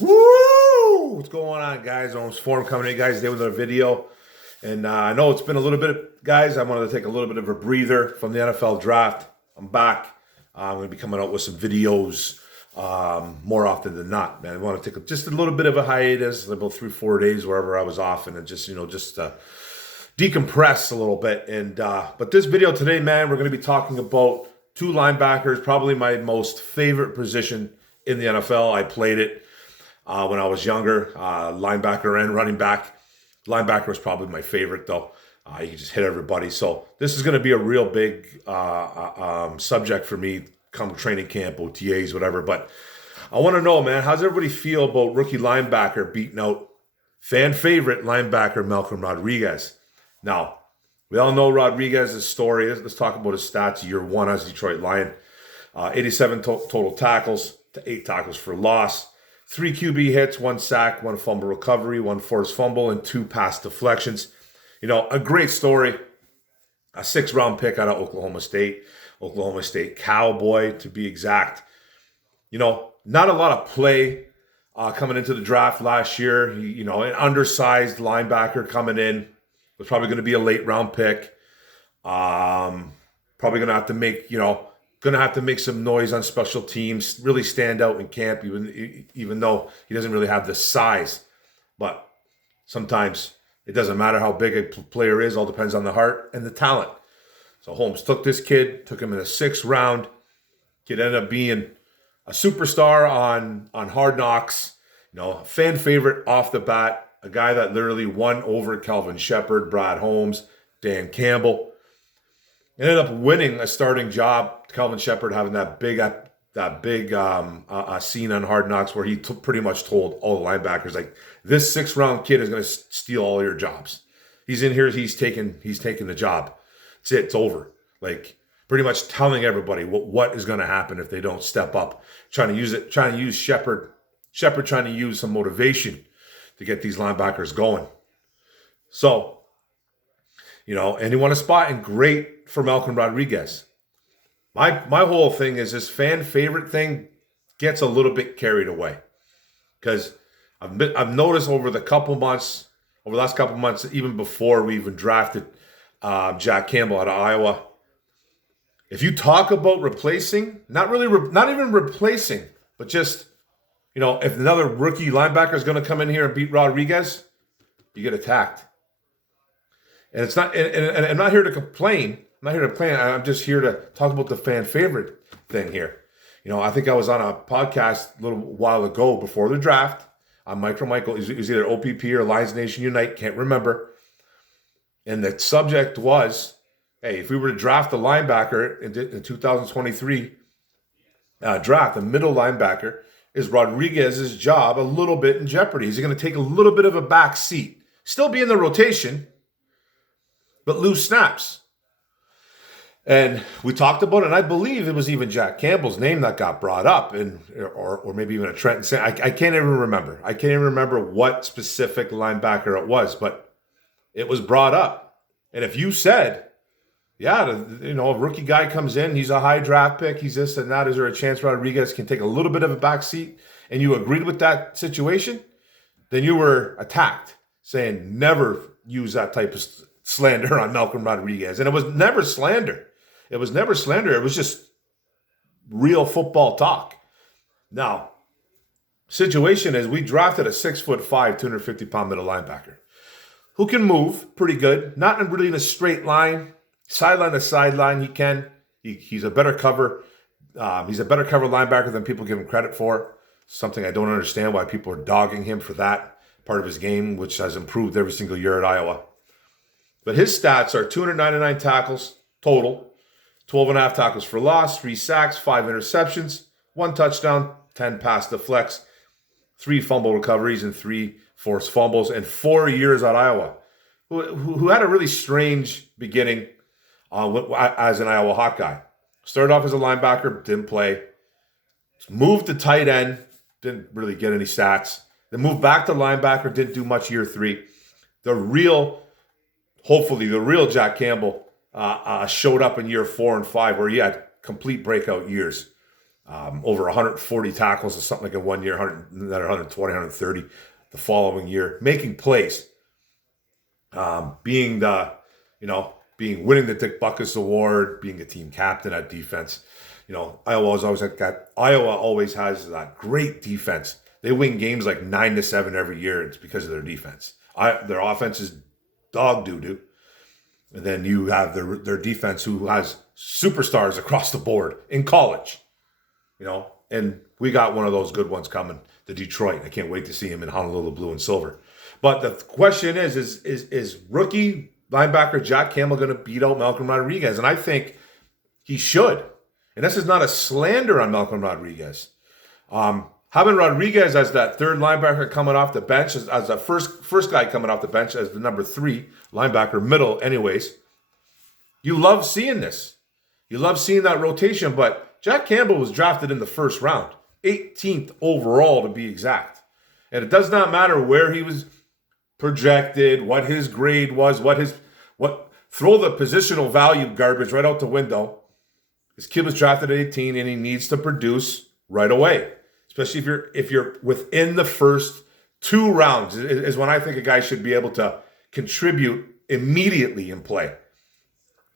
Woo! What's going on, guys? Owens Forum coming in, guys, today with another video. And I know it's been a little bit, guys. I wanted to take a little bit of a breather from the NFL draft. I'm back. I'm going to be coming out with some videos more often than not, man. I want to take just a little bit of a hiatus, about 3-4 days, wherever I was off, and just, decompress a little bit. And but this video today, man, we're going to be talking about two linebackers, probably my most favorite position in the NFL. I played it when I was younger, linebacker and running back. Linebacker was probably my favorite, though. You can just hit everybody. So this is going to be a real big subject for me come training camp, OTAs, whatever. But I want to know, man, how's everybody feel about rookie linebacker beating out fan favorite linebacker Malcolm Rodriguez? Now, we all know Rodriguez's story. Let's talk about his stats year one as a Detroit Lion. 87 total tackles to 8 tackles for loss. 3 QB hits, 1 sack, 1 fumble recovery, 1 forced fumble, and 2 pass deflections. You know, a great story. A 6th-round pick out of Oklahoma State Cowboy, to be exact. You know, not a lot of play coming into the draft last year. An undersized linebacker coming in. Was probably going to be a late-round pick. Probably going to have to make some noise on special teams, really stand out in camp, even though he doesn't really have the size. But sometimes it doesn't matter how big a player is, all depends on the heart and the talent. So Holmes took this kid, took him in the 6th round. Kid ended up being a superstar on Hard Knocks, a fan favorite off the bat, a guy that literally won over Kelvin Shepard, Brad Holmes, Dan Campbell. Ended up winning a starting job. Kelvin Shepard having that big scene on Hard Knocks where he pretty much told all the linebackers, like, this 6th-round kid is going to steal all your jobs. He's in here. He's taking the job. That's it. It's over. Like, pretty much telling everybody what is going to happen if they don't step up. Trying to use Shepard trying to use some motivation to get these linebackers going. So, and he won a spot, and great for Malcolm Rodriguez. My whole thing is this fan favorite thing gets a little bit carried away, because I've noticed over the last couple months, even before we even drafted Jack Campbell out of Iowa, if you talk about replacing, not even replacing, but just if another rookie linebacker is going to come in here and beat Rodriguez, you get attacked. And it's not, and I'm not here to complain. I'm just here to talk about the fan favorite thing here. I think I was on a podcast a little while ago before the draft on Michael. It was either OPP or Lions Nation Unite, can't remember. And the subject was, hey, if we were to draft a linebacker in 2023 draft, a middle linebacker, is Rodriguez's job a little bit in jeopardy? Is he going to take a little bit of a back seat? Still be in the rotation, but lose snaps. And we talked about it, and I believe it was even Jack Campbell's name that got brought up, or maybe even a Trenton. I can't even remember. I can't even remember what specific linebacker it was, but it was brought up. And if you said, a rookie guy comes in, he's a high draft pick, he's this and that, is there a chance Rodriguez can take a little bit of a back seat, and you agreed with that situation, then you were attacked, saying never use that type of slander on Malcolm Rodriguez. And it was never slander. It was just real football talk. Now, situation is we drafted a 6'5", 250-pound middle linebacker who can move pretty good, not really in a straight line, sideline to sideline. He can. He's a better cover. He's a better cover linebacker than people give him credit for. Something I don't understand why people are dogging him for that part of his game, which has improved every single year at Iowa. But his stats are 299 tackles total, 12.5 tackles for loss, 3 sacks, 5 interceptions, 1 touchdown, 10 pass deflects, 3 fumble recoveries, and 3 forced fumbles, and 4 years at Iowa. Who had a really strange beginning as an Iowa Hawkeye. Started off as a linebacker, didn't play. Moved to tight end, didn't really get any stats. Then moved back to linebacker, didn't do much year 3. Hopefully the real Jack Campbell showed up in year 4 and 5, where he had complete breakout years. over 140 tackles or something like in 1 year, 120, 130 the following year, making plays, being the, winning the Dick Butkus Award, being a team captain at defense. Iowa always has that great defense. They win games like 9-7 every year. It's because of their defense. Their offense is dog doo-doo. And then you have their defense who has superstars across the board in college. And we got one of those good ones coming to Detroit. I can't wait to see him in Honolulu blue and silver. But the question is rookie linebacker Jack Campbell going to beat out Malcolm Rodriguez? And I think he should. And this is not a slander on Malcolm Rodriguez. Having Rodriguez as that third linebacker coming off the bench, as the first guy coming off the bench as the number 3 linebacker, middle anyways, you love seeing this. You love seeing that rotation, but Jack Campbell was drafted in the first round, 18th overall to be exact. And it does not matter where he was projected, what his grade was, throw the positional value garbage right out the window. This kid was drafted at 18 and he needs to produce right away. Especially if you're within the first 2 rounds is when I think a guy should be able to contribute immediately in play.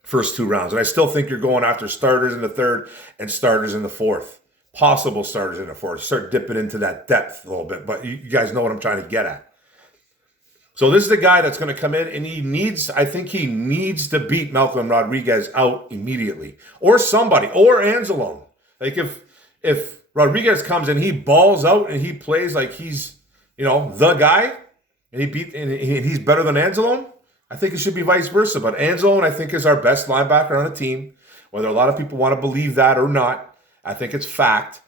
First 2 rounds. And I still think you're going after starters in the third and starters in the fourth. Possible starters in the fourth. Start dipping into that depth a little bit. But you guys know what I'm trying to get at. So this is the guy that's going to come in and I think he needs to beat Malcolm Rodriguez out immediately. Or somebody. Or Anzalone. Like if Rodriguez comes and he balls out and he plays like he's, the guy, and he's better than Anzalone, I think it should be vice versa. But Anzalone, I think, is our best linebacker on the team. Whether a lot of people want to believe that or not, I think it's fact.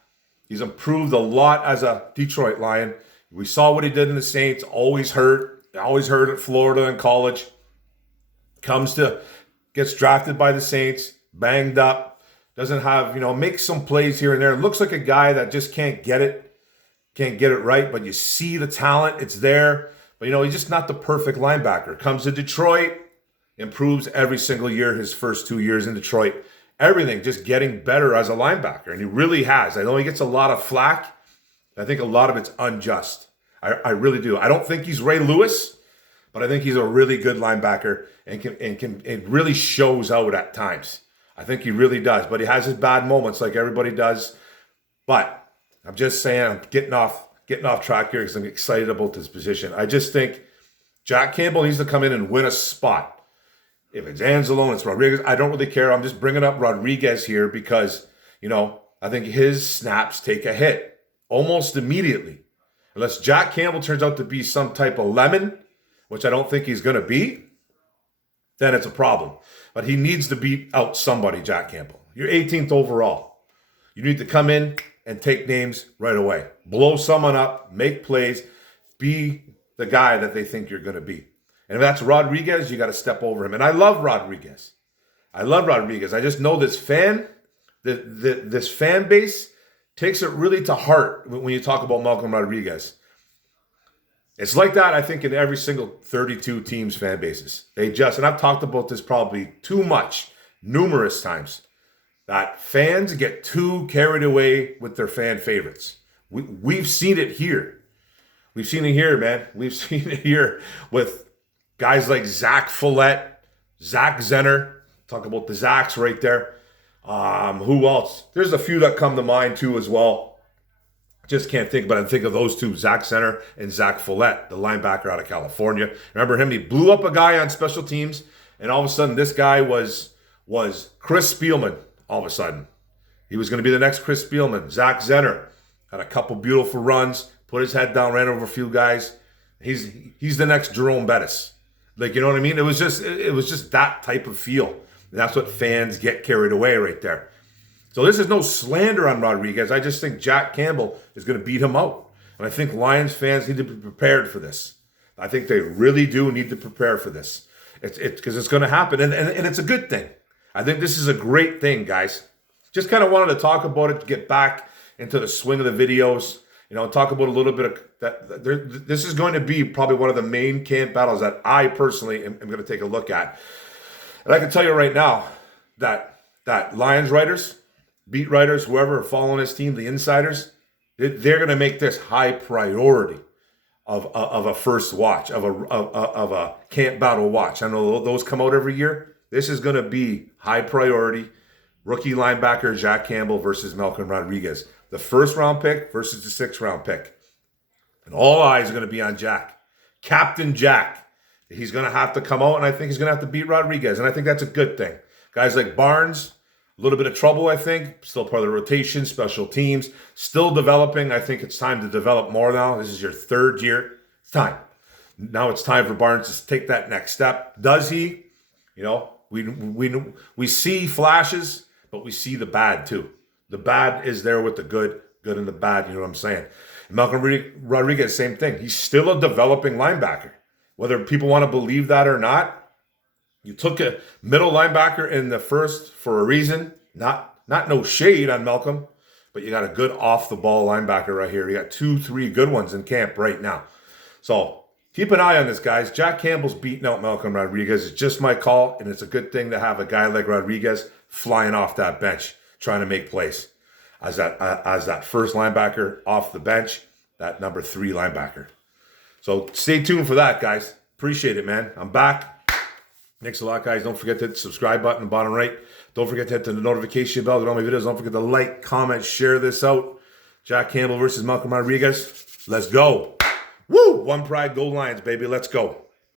He's improved a lot as a Detroit Lion. We saw what he did in the Saints. Always hurt at Florida in college. Gets drafted by the Saints, banged up. Doesn't have, makes some plays here and there. Looks like a guy that just can't get it right, but you see the talent, it's there. But, he's just not the perfect linebacker. Comes to Detroit, improves every single year, his first 2 years in Detroit. Everything just getting better as a linebacker, and he really has. I know he gets a lot of flack. I think a lot of it's unjust. I really do. I don't think he's Ray Lewis, but I think he's a really good linebacker and it really shows out at times. I think he really does, but he has his bad moments like everybody does. But I'm just saying, I'm getting off track here because I'm excited about this position. I just think Jack Campbell needs to come in and win a spot. If it's Anzalone, it's Rodriguez, I don't really care. I'm just bringing up Rodriguez here because, I think his snaps take a hit almost immediately. Unless Jack Campbell turns out to be some type of lemon, which I don't think he's going to be, then it's a problem. But he needs to beat out somebody, Jack Campbell. You're 18th overall. You need to come in and take names right away. Blow someone up, make plays, be the guy that they think you're going to be. And if that's Rodriguez, you got to step over him. And I love Rodriguez. I just know this this fan base takes it really to heart when you talk about Malcolm Rodriguez. It's like that, I think, in every single 32 teams' fan bases. And I've talked about this probably too much, numerous times, that fans get too carried away with their fan favorites. We've seen it here. We've seen it here, man. We've seen it here with guys like Zach Follett, Zach Zenner. Talk about the Zachs right there. Who else? There's a few that come to mind too as well. Just can't think, but I think of those two, Zach Zenner and Zach Follett, the linebacker out of California. Remember him? He blew up a guy on special teams, and all of a sudden this guy was Chris Spielman. All of a sudden, he was going to be the next Chris Spielman. Zach Zenner had a couple beautiful runs, put his head down, ran over a few guys. He's the next Jerome Bettis. Like, you know what I mean? It was just that type of feel. And that's what fans get carried away right there. So this is no slander on Rodriguez. I just think Jack Campbell is going to beat him out. And I think Lions fans need to be prepared for this. I think they really do need to prepare for this. It's because it's going to happen. And it's a good thing. I think this is a great thing, guys. Just kind of wanted to talk about it, to get back into the swing of the videos. Talk about a little bit of that. This is going to be probably one of the main camp battles that I personally am going to take a look at. And I can tell you right now that Lions writers, beat writers, whoever are following his team, the insiders, they're going to make this high priority of a first watch, of a camp battle watch. I know those come out every year. This is going to be high priority. Rookie linebacker Jack Campbell versus Malcolm Rodriguez. The first round pick versus the sixth round pick. And all eyes are going to be on Jack. Captain Jack. He's going to have to come out, and I think he's going to have to beat Rodriguez. And I think that's a good thing. Guys like Barnes, a little bit of trouble, I think. Still part of the rotation, special teams. Still developing. I think it's time to develop more now. This is your third year. It's time. Now it's time for Barnes to take that next step. Does he? You know, we see flashes, but we see the bad too. The bad is there with the good and the bad. You know what I'm saying? And Malcolm Rodriguez, same thing. He's still a developing linebacker. Whether people want to believe that or not, you took a middle linebacker in the first for a reason. Not no shade on Malcolm, but you got a good off the ball linebacker right here. You got 2-3 good ones in camp right now. So keep an eye on this, guys. Jack Campbell's beating out Malcolm Rodriguez. It's just my call, and it's a good thing to have a guy like Rodriguez flying off that bench, trying to make plays as that first linebacker off the bench, that number 3 linebacker. So stay tuned for that, guys. Appreciate it, man. I'm back. Thanks a lot, guys. Don't forget to hit the subscribe button in the bottom right. Don't forget to hit the notification bell. Get all my videos. Don't forget to like, comment, share this out. Jack Campbell versus Malcolm Rodriguez. Let's go. Woo! One pride, go Lions, baby. Let's go.